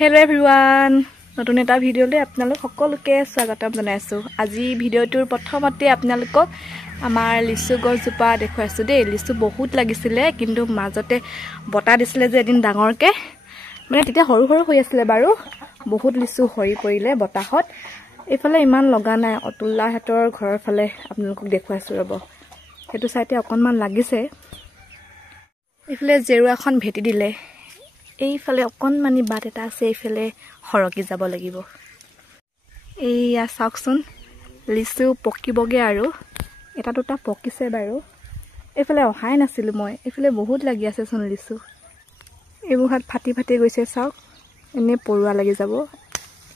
Hello everyone, নতুন এটা ভিডিওলে আপোনালোক সকলোকে স্বাগতম জনাইছো। আজি ভিডিওটোৰ প্ৰথমতে আপোনালোকক আমাৰ লিচু গছজোপা দেখুৱাইছো দেই। লিচু বহুত লাগিছিলে কিন্তু মাজতে বটা দিছিলে যে এদিন ডাঙৰকে মানে তেতিয়া সৰু সৰু হৈ আছিল বাৰু বহুত লিচু হৰি পৰিলে বটাহত। এফালে ইমান লগা নাই অতুল্লা হাতৰ ঘৰৰ ফালে আপোনালোকক দেখুৱাইছো ৰব। হেতু সাইতে অকনমান লাগিছে। এফালে জেৰুৱাখন ভেটি দিলে। এইফালে অকনমানি বাট এটা আছে এইফালে হৰকি যাব লাগিব। এইয়া চাওকচোন লিচু পকিবগে আৰু এটা দুটা পকিছে বাৰু। এইফালে অহাই নাছিলো মই। এইফালে বহুত লাগি আছে চোন লিচু। এইবোৰ হাত ফাটি ফাটি গৈছে চাওক। এনে পৰুৱা লাগি যাব।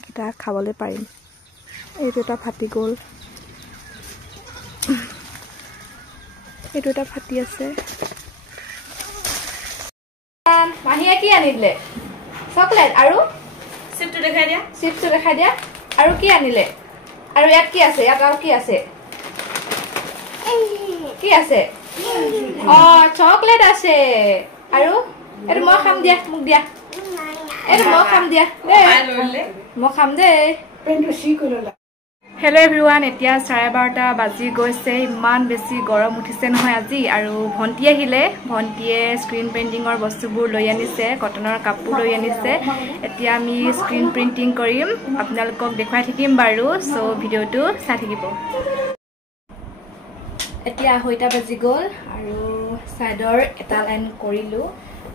এটা খাবলৈ পাৰিম। এইটো এটা ফাটি গল। এইটো এটা ফাটি আছে। মাহিয়া কি আনিলে চকলেট আৰু চিপটো দেখাই দিয়া আৰু কি আনিলে আৰু ইয়াত কি আছে ইয়াত আৰু কি আছে চকলেট আছে আৰু এটো মই খাম দিয়া মোক দিয়া এটো মই খাম দিয়া মই খাম দে পেনটো সি কইলা। Hello everyone, এতিয়া 12:30 বাজি গৈছে। ইমান বেছি গৰম উঠিছে নহয় আজি আৰু ভন্টি আহিলে। ভন্টিয়ে স্ক্ৰিন পেইন্টিংৰ বস্তুবোৰ লৈ আনিছে, কটনৰ কাপোৰ লৈ আনিছে। এতিয়া আমি স্ক্ৰিন প্ৰিন্টিং কৰিম। আপোনালোকক দেখাই থাকিম বাৰু, সো ভিডিওটো চাই থাকিব। এতিয়া 2:30 বাজি গল আৰু সাইডৰ এটা লাইন কৰিলো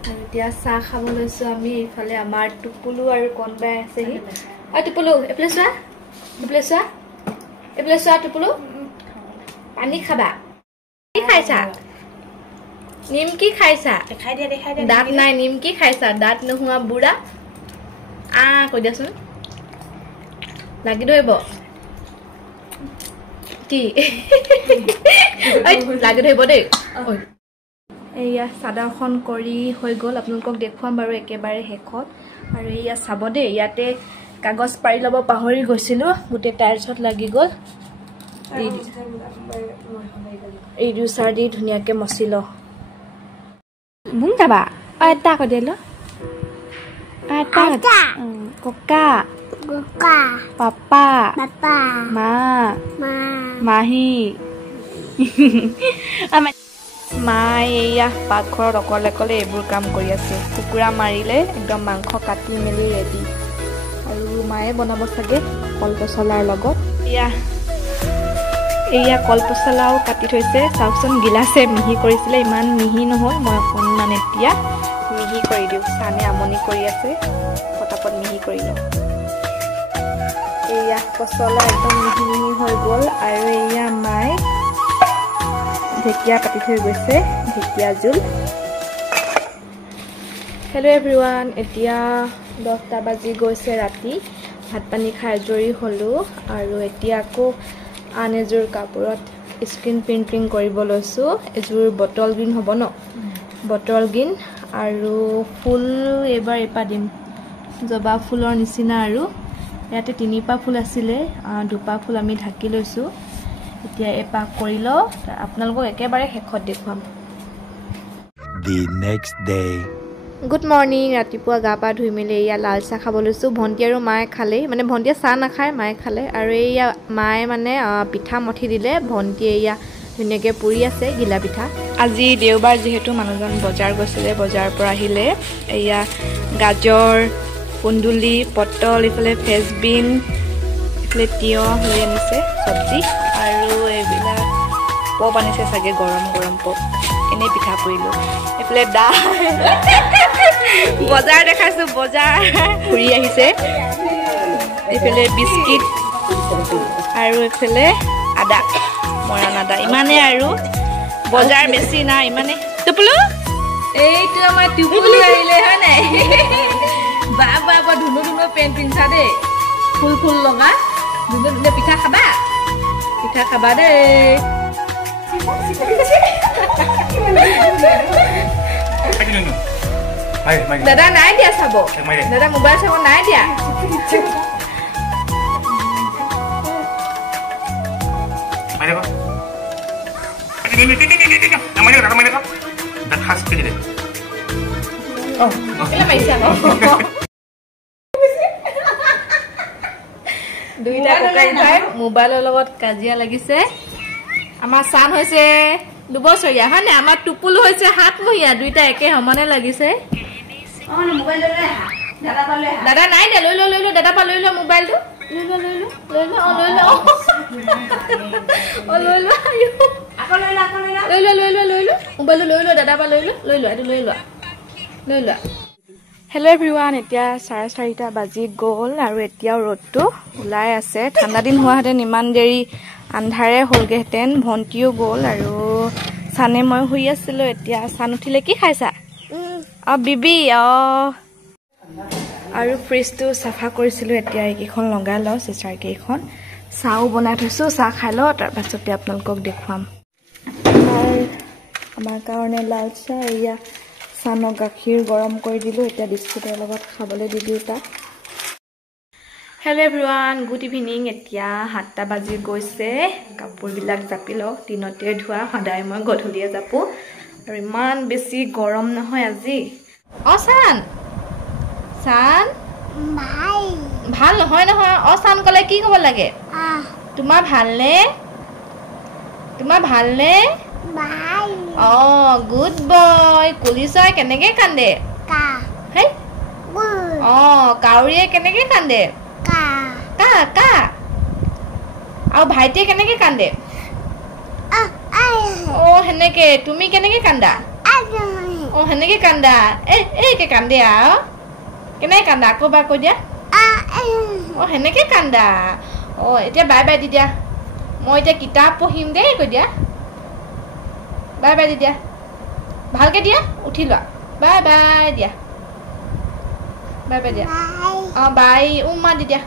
আৰু এতিয়া চাহ খাব লৈছো আমি। ইফালে আমাৰ টুপুলু আৰু কনবাই আছে হি। আ টুপুলু এপ্লে চোৱা টুপুলু পানী খাবা কি খাইছা নিমকি খাইছা দেখাই দিয়া দাঁত নাই নিমকি খাইছা দাঁত নোহোৱা বুঢ়া কৈ দিয়াচোন লাগি ধৰিব কি লাগি ধৰিব দেই। এইয়া চাদাখন কৰি হৈ গল আপোনালোকক দেখুৱাম বাৰু একেবাৰে শেষত। আৰু এইয়া চাব দেই ইয়াতে কাগজ পাৰি লব পাহৰি গৈছিলো গোটে টায়াৰছত লাগি গল। এই দুসাৰ দি ধুনিয়াকে মচিল বুং যাবা এটা কৈ দিলো ককা পাপা মা মাহী মায়ে এয়া পাকঘৰত অকলে অকলে এইবোৰ কাম কৰি আছে। কুকুৰা মাৰিলে একদম মাংস কাটি মেলি ৰেডি আৰু মায়ে বনাব চাগে কলপচলাৰ লগত। এয়া কলপচলাও কাটি থৈছে চাওকচোন গিলাছে মিহি কৰিছিলে ইমান মিহি নহল মই অকণমান এতিয়া মিহি কৰি দিওঁ চানে আমনি কৰি আছে পটাপট মিহি কৰি লওঁ। এয়া পচলা একদম মিহি মিহি হৈ গল আৰু এয়া মায়ে ঢেকীয়া কাটি থৈ গৈছে ঢেকীয়া জোল। হেল্ল' এভৰিৱান, এতিয়া 10টা বাজি গৈছে ৰাতি। ভাত পানী খাই আজৰি হলো আৰু এতিয়া আকৌ আন এযোৰ কাপোৰত স্ক্ৰিন প্ৰিন্টিং কৰিব লৈছো। এযোৰ বটল গ্ৰীণ হ'ব ন বটল গ্ৰীণ আৰু ফুল এবাৰ এপা দিম জবা ফুলৰ নিচিনা আৰু ইয়াতে 3পা ফুল আছিলে 2পা ফুল আমি ঢাকি লৈছো। এতিয়া এপা কৰি লও আপোনালোকক একেবাৰে শেষত দেখুৱাম। The next day. Good morning. ৰাতিপুৱা গা পা ধুই মেলি এয়া লাল চাহ খাব লৈছো। ভন্টি আৰু মায়ে খালে মানে ভন্টিয়ে চাহ নাখায় মায়ে খালে আৰু এয়া মায়ে মানে পিঠা মঠি দিলে। ভন্টি এয়া ধুনীয়াকৈ পুৰি আছে গিলা পিঠা। আজি দেওবাৰ যিহেতু মানুহজন বজাৰ গৈছিলে বজাৰৰ পৰা আহিলে। এয়া গাজৰ কুন্দুলি পটল ইফালে ফেচবিন ইফালে তিয়হ লৈ আনিছে চব্জি আৰু এইবিলাক পপ আনিছে চাগে গৰম গৰম পপ। এনে পিঠা পুৰিলো এইফালে বজাৰ দেখাইছো বজাৰ ফুৰি আহিছে। এইফালে বিস্কিট আৰু এইফালে আদা মৰাণ আদা ইমানে আৰু বজাৰ বেছি নাই ইমানে। টুপুলু এইটো আমাৰ টুপুলু আহিলে হয় নাই বাবা ধুনু ধুনু পেণ্ট পিন্ধা দেই ফুল ফুল লগা ধুনু ধুনু পিঠা খাবা দেই। দাদা নাই দিয়া চাব দাদা মোবাইল চাব নাই দিয়া দুইটা ককাই ভাই মোবাইলৰ লগত কাজিয়া লাগিছে আমাৰ চান হৈছে 2 বছৰীয়া হয় না আমাৰ টুপুল হৈছে 7 মহীয়া দুইটা একে সমানে লাগিছে মোবাইল লৈ দাদা পালে দাদা নাই দে লৈ লৈ দাদা পা লৈ মোবাইলটো লৈ মোবাইলটো লৈ দাদা পা লৈ এইটো লৈ লোৱা হেল্ল' এভৰিৱান এতিয়া 4:30 বাজি গ'ল আৰু এতিয়াও ৰ'দটো ওলাই আছে ঠাণ্ডা দিন হোৱাহেঁতেন ইমান দেৰি আন্ধাৰে হ'লগেহেঁতেন ভণ্টিও গ'ল আৰু চানে মই শুই আছিলোঁ এতিয়া চান উঠিলে কি খাইছা বিবি আৰু ফ্ৰিজটো চাফা কৰিছিলোঁ এতিয়া এইকেইখন লগাই লওঁ চিচাৰ কেইখন চাহো বনাই থৈছোঁ চাহ খাই লওঁ তাৰপাছতে আপোনালোকক দেখুৱাম আমাৰ কাৰণে লাল চাহ এয়া চানক গাখীৰ গৰম কৰি দিলোঁ এতিয়া বিস্কুটৰ লগত খাবলৈ দি দিওঁ তাক হেল্ল' এভৰিৱান গুড ইভিনিং এতিয়া 7টা বাজি গৈছে কাপোৰবিলাক জাপি লওঁ দিনতে ধোৱা সদায় মই গধূলিয়ে জাপোঁ আৰু ইমান বেছি গৰম নহয় আজি চান চান ভাল নহয় নহয় চান ক'লে কি ক'ব লাগে তোমাৰ ভালনে গুড বয় কুলিচৰাই কেনেকে কান্দে কাউৰীয়ে কেনেকে কান্দে আৰু ভাইটিয়ে কেনেকে কান্দে সেনেকে তুমি কেনেকে কান্দা সেনেকে কান্দা এইকে কান্দে আৰু কেনেকে কান্দা আকৌ বা কৈ দিয়া সেনেকে কান্দা এতিয়া বাই বাই দি দিয়া মই এতিয়া কিতাপ পঢ়িম দেই কৈ দিয়া বাই বাই দি দিয়া ভালকে দিয়া উঠি লোৱা বাই বাই দিয়া বাই বাই দিয়া বাই উমা দি দিয়া